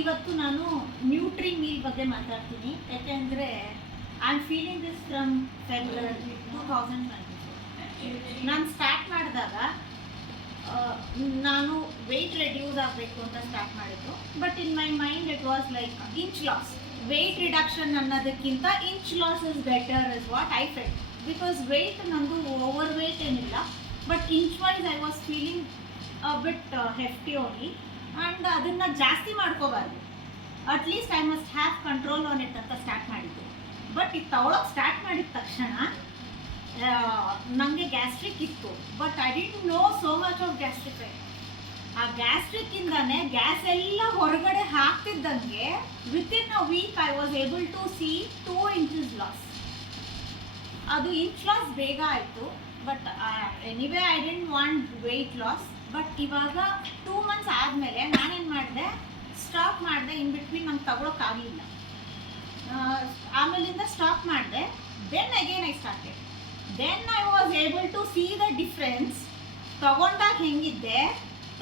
ಇವತ್ತು ನಾನು nutri meal ಬಗ್ಗೆ ಮಾತಾಡ್ತೀನಿ. ಯಾಕೆಂದರೆ I am feeling this from February 2024. ನಾನು ಸ್ಟಾರ್ಟ್ ಮಾಡಿದಾಗ ನಾನು ವೆಯ್ಟ್ ರೆಡ್ಯೂಸ್ ಆಗಬೇಕು ಅಂತ ಸ್ಟಾರ್ಟ್ ಮಾಡಿದ್ದು. But in my mind it was like inch loss. Weight reduction ಅನ್ನೋದಕ್ಕಿಂತ inch loss is better is what I felt. Because weight ನಂದು over weight ಏನಿಲ್ಲ, but inch wise I was feeling bit hefty only. And ಅದನ್ನು ಜಾಸ್ತಿ ಮಾಡ್ಕೋಬಾರ್ದು. At least I must have control on it ಅಂತ start ಮಾಡಿದ್ದು. But ಇದು ತಗೊಳಕ್ಕೆ start ಮಾಡಿದ ತಕ್ಷಣ ನನಗೆ ಗ್ಯಾಸ್ಟ್ರಿಕ್ ಇತ್ತು. But I didn't know so much of gastric. ಆ ಗ್ಯಾಸ್ಟ್ರಿಕ್ಕಿಂದಾನೆ ಗ್ಯಾಸ್ ಎಲ್ಲ ಹೊರಗಡೆ ಹಾಕ್ತಿದ್ದಂಗೆ within a week I was able to see 2 inches loss. ಅದು ಇಂಚ್ ಲಾಸ್ ಬೇಗ ಆಯಿತು. But anyway I didn't want weight loss. But ಇವಾಗ 2 months ಆದಮೇಲೆ ನಾನೇನು ಮಾಡಿದೆ, ಸ್ಟಾಪ್ ಮಾಡಿದೆ. ಇನ್ ಬಿಟ್ವೀನ್ ನಂಗೆ ತಗೊಳಕ್ಕಾಗಲಿಲ್ಲ. ಆಮೇಲಿಂದ ಸ್ಟಾಪ್ ಮಾಡಿದೆ. Then again I started. Then I was able to see the difference. ತಗೊಂಡಾಗ ಹೆಂಗಿದ್ದೆ,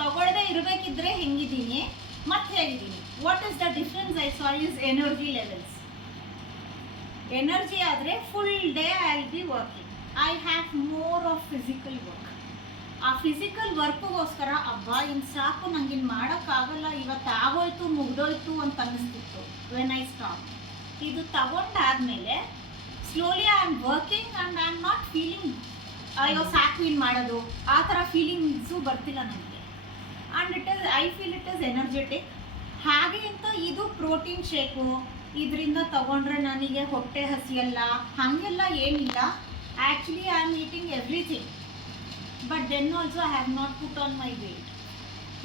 ತಗೊಳ್ಳದೆ ಇರಬೇಕಿದ್ರೆ ಹೆಂಗಿದ್ದೀನಿ, ಮತ್ತೆ ಹೇಗಿದ್ದೀನಿ. What is the difference I saw is energy levels. Energy ಆದರೆ full day I will be working. I have more of physical work. ಆ physical ವರ್ಕ್ಗೋಸ್ಕರ ಇನ್ನು ಸಾಕು, ನಂಗೆ ಇನ್ನು ಮಾಡೋಕ್ಕಾಗಲ್ಲ, ಇವತ್ತು ಆಗೋಯ್ತು ಮುಗ್ದೋಯ್ತು ಅಂತ ಅನ್ನಿಸ್ತಿತ್ತು ವೆನ್ ಐ ಸ್ಟಾಪ್. ಇದು ತಗೊಂಡಾದ್ಮೇಲೆ slowly I am working and I am not feeling ಅಯ್ಯೋ ಸಾಕು ಇನ್ನು ಮಾಡೋದು ಆ ಥರ ಫೀಲಿಂಗ್ಸು ಬರ್ತಿಲ್ಲ ನನಗೆ. And I feel it is energetic. ಹಾಗೆ ಅಂತ ಇದು ಪ್ರೋಟೀನ್ ಶೇಕು ಇದರಿಂದ ತಗೊಂಡ್ರೆ ನನಗೆ ಹೊಟ್ಟೆ ಹಸಿಯಲ್ಲ ಹಾಗೆಲ್ಲ ಏನಿಲ್ಲ. Actually I am eating everything. But then also I have not put on my weight.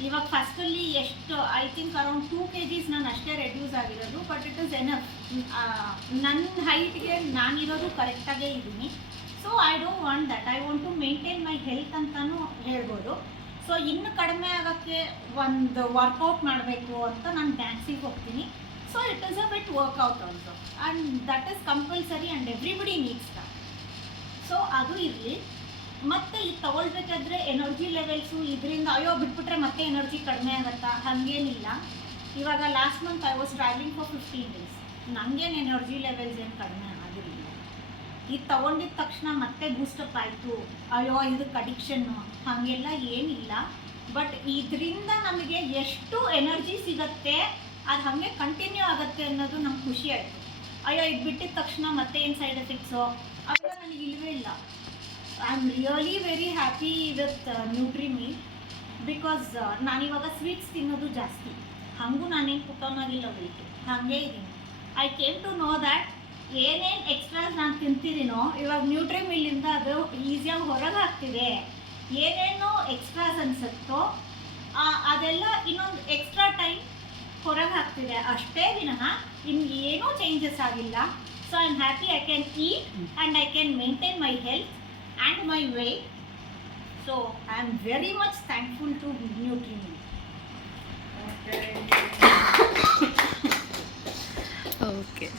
ಇವಾಗ ಫಸ್ಟಲ್ಲಿ ಎಷ್ಟು ಐ ಥಿಂಕ್ ಅರೌಂಡ್ 2 kgs ನಾನು ಅಷ್ಟೇ ರೆಡ್ಯೂಸ್ ಆಗಿರೋದು. But it is enough. ನನ್ನ ಹೈಟ್ಗೆ ನಾನಿರೋದು ಕರೆಕ್ಟಾಗೇ ಇದ್ದೀನಿ. So I don't want that. I want to maintain my health ಅಂತಲೂ ಹೇಳ್ಬೋದು. ಸೊ ಇನ್ನು ಕಡಿಮೆ ಆಗೋಕ್ಕೆ ಒಂದು ವರ್ಕೌಟ್ ಮಾಡಬೇಕು ಅಂತ ನಾನು ಡ್ಯಾನ್ಸಿಗೆ ಹೋಗ್ತೀನಿ. So it is a bit workout also and that is compulsory and everybody needs that. So ಅದು ಇರಲಿ. ಮತ್ತು ಇದು ತೊಗೊಳ್ಬೇಕಾದ್ರೆ ಎನರ್ಜಿ ಲೆವೆಲ್ಸು ಇದರಿಂದ ಅಯ್ಯೋ ಬಿಟ್ಬಿಟ್ರೆ ಮತ್ತೆ ಎನರ್ಜಿ ಕಡಿಮೆ ಆಗುತ್ತಾ, ಹಾಗೇನಿಲ್ಲ. ಇವಾಗ last month I was travelling for 15 days. ನನಗೇನು ಎನರ್ಜಿ ಲೆವೆಲ್ಸ್ ಏನು ಕಡಿಮೆ ಆಗಿರಲಿಲ್ಲ. ಇದು ತೊಗೊಂಡಿದ್ದ ತಕ್ಷಣ ಮತ್ತೆ ಬೂಸ್ಟಪ್ ಆಯಿತು, ಅಯ್ಯೋ ಇದಕ್ಕೆ ಅಡಿಕ್ಷನ್ನು ಹಾಗೆಲ್ಲ ಏನಿಲ್ಲ. ಬಟ್ ಇದರಿಂದ ನಮಗೆ ಎಷ್ಟು ಎನರ್ಜಿ ಸಿಗುತ್ತೆ ಅದು ಹಾಗೆ ಕಂಟಿನ್ಯೂ ಆಗುತ್ತೆ ಅನ್ನೋದು ನಮ್ಗೆ ಖುಷಿ ಆಯಿತು. ಅಯ್ಯೋ ಇದು ಬಿಟ್ಟಿದ ತಕ್ಷಣ ಮತ್ತೆ ಏನು ಸೈಡ್ ಎಫೆಕ್ಟ್ಸು ಅವೆಲ್ಲ ನನಗೆ ಇಲ್ಲವೇ ಇಲ್ಲ. I am really very happy with nutri meal. Because ನಾನಿವಾಗ ಸ್ವೀಟ್ಸ್ ತಿನ್ನೋದು ಜಾಸ್ತಿ. ಹಾಗೂ ನಾನೇನು ಪುಟ್ಟೋನಾಗಿಲ್ಲ ವೆಯ್ಟು, ಹಾಗೇ ಇದ್ದೀನಿ. I came to know that ಏನೇನು ಎಕ್ಸ್ಟ್ರಾಸ್ ನಾನು ತಿಂತಿದ್ದೀನೋ ಇವಾಗ ನ್ಯೂಟ್ರಿ ಮೀಲಿಂದ ಅದು ಈಸಿಯಾಗಿ ಹೊರಗೆ ಹಾಕ್ತಿದೆ. ಏನೇನೋ ಎಕ್ಸ್ಟ್ರಾಸ್ ಅನಿಸುತ್ತೋ ಅದೆಲ್ಲ ಇನ್ನೊಂದು ಎಕ್ಸ್ಟ್ರಾ ಟೈಮ್ ಹೊರಗೆ ಹಾಕ್ತಿದೆ ಅಷ್ಟೇ ವಿನಃ ಇನ್ನು ಏನೂ ಚೇಂಜಸ್ ಆಗಿಲ್ಲ. So I am happy. I can heat and I can maintain my health and my weight. So I am very much thankful to Nutri-Meal. Okay.